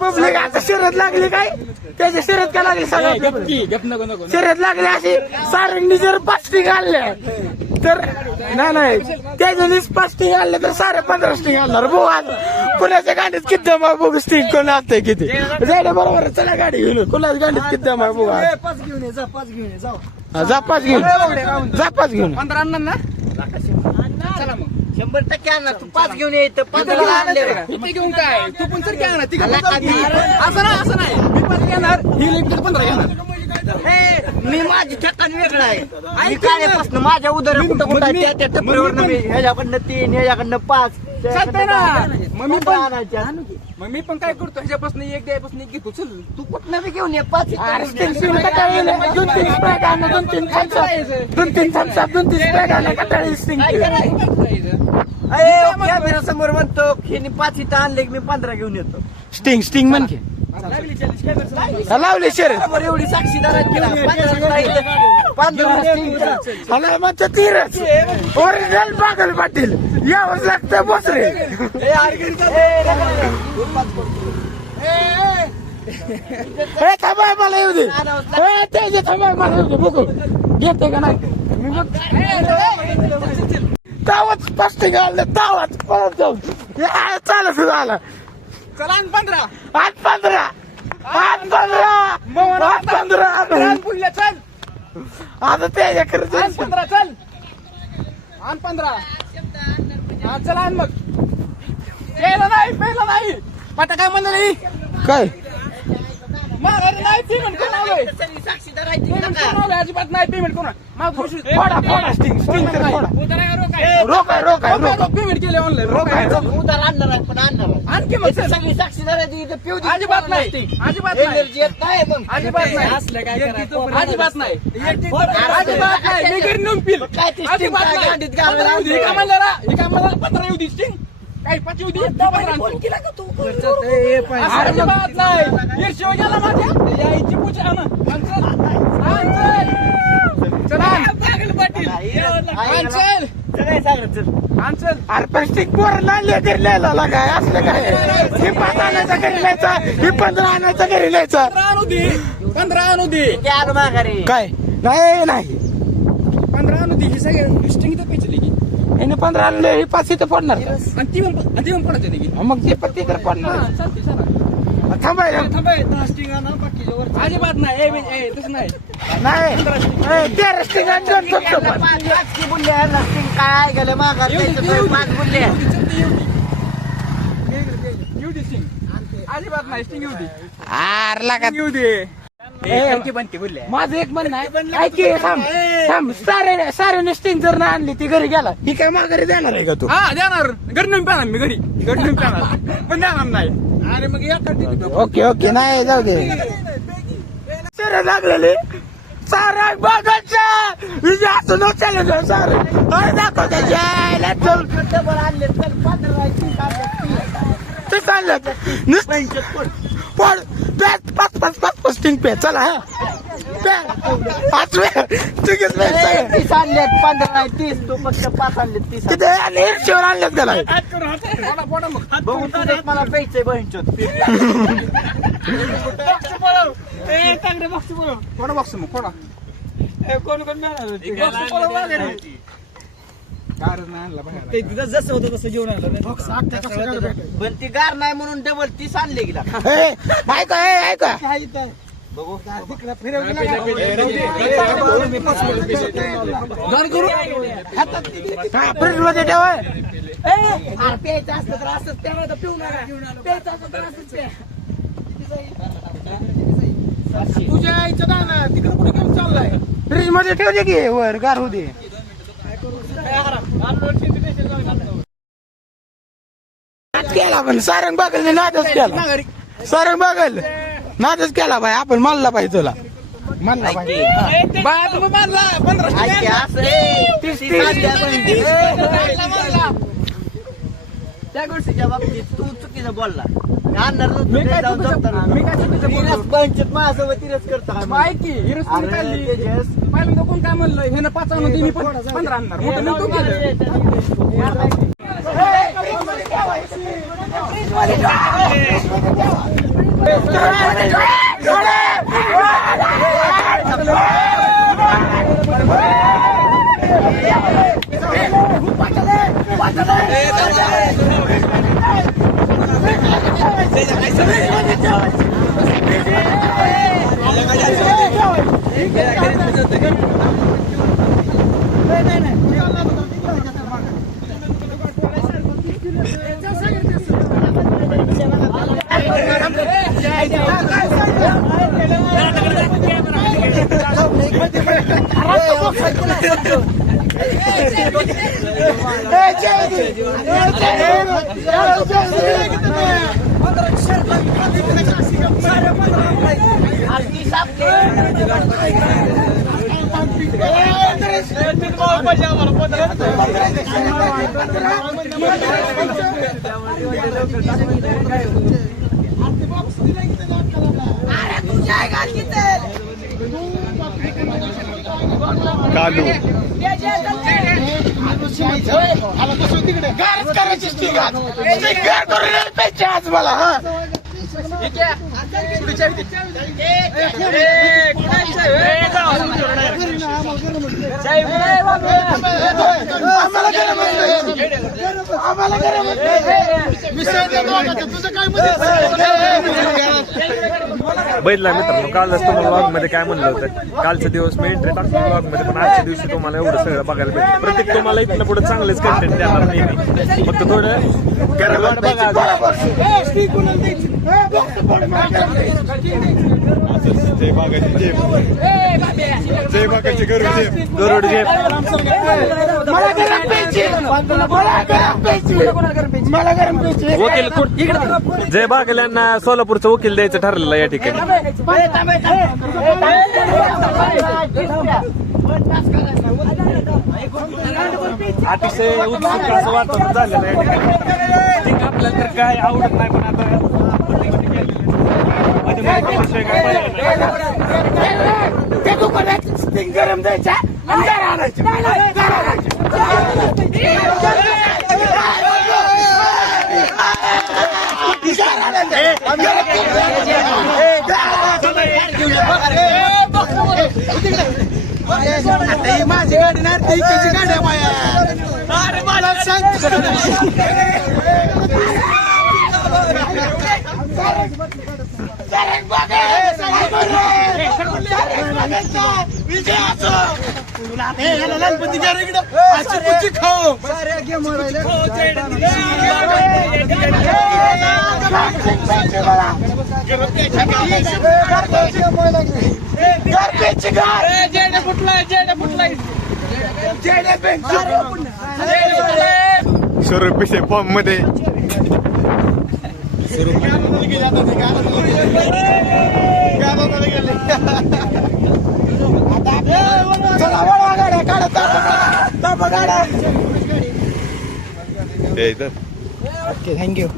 Public आता शर्यत लागली काय त्याची शर्यत काय लागली सांगा शर्यत लागली अशी सारंगनी जर पास्टिंग आणल्या तर नाही त्याच्यानी पास्टिंग आणलं तर 15.5 स्टिंग आणणार भाऊ आज कुणाच्या गाडीत किती दमा बघू स्टिंग कोण आणतंय किती जायला बरोबर चला गाडी घेऊन कुणाच्या गाडीत किती दमा बघू पाच घेऊन ये जा 5 घेऊन ये जाऊ जा 5 घेऊन 15 आणणार ना चला मग 100% आणणार तू 5 घेऊन ये 15 आणले इथे घेऊन काय तू पण सर घेणार ती असं नाही मी 5 घेणार ही लिमिटेड 15 घेणार मी माझी ठिकाण वेगळं आहे मी काळेपासून माझ्या उदर कुठं कुठं आहे त्या टपरीवरनं मी ह्याच्याकडनं 3 ह्याच्याकडनं 5 चालतंय ना मग मग मी पण काय करतो ह्याच्यापासून एक द्यायपासून एक घेतो चल तू कुठनं बी घेऊन ये 5 कॅमेरा समोर म्हणतो हे 5 इथं आणले की मी 15 घेऊन येतो स्टिंग म्हण की लावले शर्यत एवढी साक्षीदार आहेत 15 म्हणतो तीरच ओरिजिनल बागल पाटील यावंच लागतं बसरे थांबाय मला येऊ दे त्याचे थांबाय मला येऊ दे बघू घेते का नाही मी बघ तावच पास्टिंग आणलं तावच पळत जाऊन चालत झाला चला 15 आज 15 चल आता त्याच्याकडे 15 चल 15 हा चला आण मग पहिला नाही पटा काय म्हणलं काय माघारी नाही पेमेंट कोणाला साक्षीदार आहेत अजिबात नाही पेमेंट कोणा फोडा स्टिंग तर फोडा रोकाय पेमेंट केले ऑनलाईन उधार आणणार आहे पण आणणार आहे. आणखी मग चल. सगळी साक्षीदार आहेत इथं पिऊ दे. अजिबात नाही अजिबात नाही एनर्जी येत नाही मग अजिबात नाही अजिबात नाही अजिबात नाही मी घरी नेऊन पिल काय ते अजिबात स्टिंग नाही गाडीत घालायला हे काय म्हणलं ना हे काय म्हणलं 15 येऊ दे स्टिंग काही 5 येऊ दे 15 फोन केला का तू अजिबात नाही हे शिव गेला माझ्या यायची पूजा ना चल चल अरे पण स्टिंग पोरांना लिहायला काय असलं काय हे 5 आणायचा घरी लिहायचा हे 15 आणायचा घरी लिहायचा 15 आणू दे माघारी काय नाही 15 आणू दे हे सगळे स्टिंग तर पेचले की याने 15 आणले हे 5 इथं पडणार आणि ती पण पडायचं की मग ते पण तिकडे पडणार चालते चला थांबायला अजिबात नाही तसं नाही ते रस्टिंग आणि काय गेले माघारी 5 बुल्ले येऊ दे स्टिंग अजिबात नाही स्टिंग येऊ दे आर लागा येऊ दे बनते बोलले माझं एक म्हणणं आहे ऐक की, थांब सारे स्टिंग जर नाही आणली ती घरी गेला ही काय माघारी देणार आहे का तू हा देणार घरी नेऊन पेणार मी घरी नेऊन पेणार पण देणार नाही अरे मग या ओके नाही जाऊ दे सर लागलेले सारा बघायच्या विजय असं न चालेल सारे दाखव त्याच्या डबल आणले तर 15 ते चाललं नुसतं पण 5 स्टिंग पे चला हा 5 30 आणले 15 30 तू फक्त 5 आणले 30 किती आणि शिवर आणल्यात त्याला बघू तुझं मला प्यायचंय बहिणचोत कोणा बॉक्स मग कोणा जसं होतं तसं घेऊन आलं पण ती गार नाही म्हणून डबल 30 आणले गेला ऐका बघू फ्रीज मध्ये ठेवा प्यायचं असतं तर असंच प्यावं तर पिऊ नका प्यायचं असतं तर असंच प्या तुझ्या आईचं दाना तिकडे कुठे घेऊन चाललाय फ्रीज मध्ये ठेवले की वर गार होऊ दे केला पण सारंग बागल नादच केला सारंग बागल नादच केला भाई आपण मानला पाहिजे तुला मानला पाहिजे बाय तुम्ही मानला 15 त्या गोष्टीच्या बाबतीत तू चुकीचं बोलला आणणार मी काय चुकीचं बोललो? माझ्यासोबत तिरस करता माहिती हिरस कोणी काढली पहिल्यांदा कोण काय म्हणलं हे ना 5 आणून दे मी पण 15 आणणार मोठं नव्हतं केलं. कालू गारच करायची स्टिकर करून पाहिजे आज मला. हा आम्हाला गरम आम्हाला गरम तुझं काय बैठला मित्रांनो. कालच तुम्हाला ब्लॉग मध्ये काय म्हणलं होतं, कालचा दिवस मी एंट्री टाकतो ब्लॉग मध्ये, पण आजच्या दिवशी तुम्हाला एवढं सगळं बघायला भेटेल. प्रत्येक तुम्हाला इथनं पुढे चांगलेच कंटेंट देणार नाही, फक्त थोडं वाट बघा. जय बागाची गरुड घे. मला गरम प्यायची मला गरम प्यायची. वकील इकडे जय बागेल यांना सोलापूरचं वकील द्यायचं ठरलेलं या ठिकाणी. अतिशय उत्सुकाचं वातावरण झालेलं या ठिकाणी. ठीक आपल्याला तर काय आवडत नाही, पण आता त्या दुकानात स्टिंग गरम द्यायचा आणि दार आणायचं. माझी गाडी नाही ती गाडी आहे माया. अरे मला सांग स्वरूप पिशे फॉर्म मध्ये थँक्यू.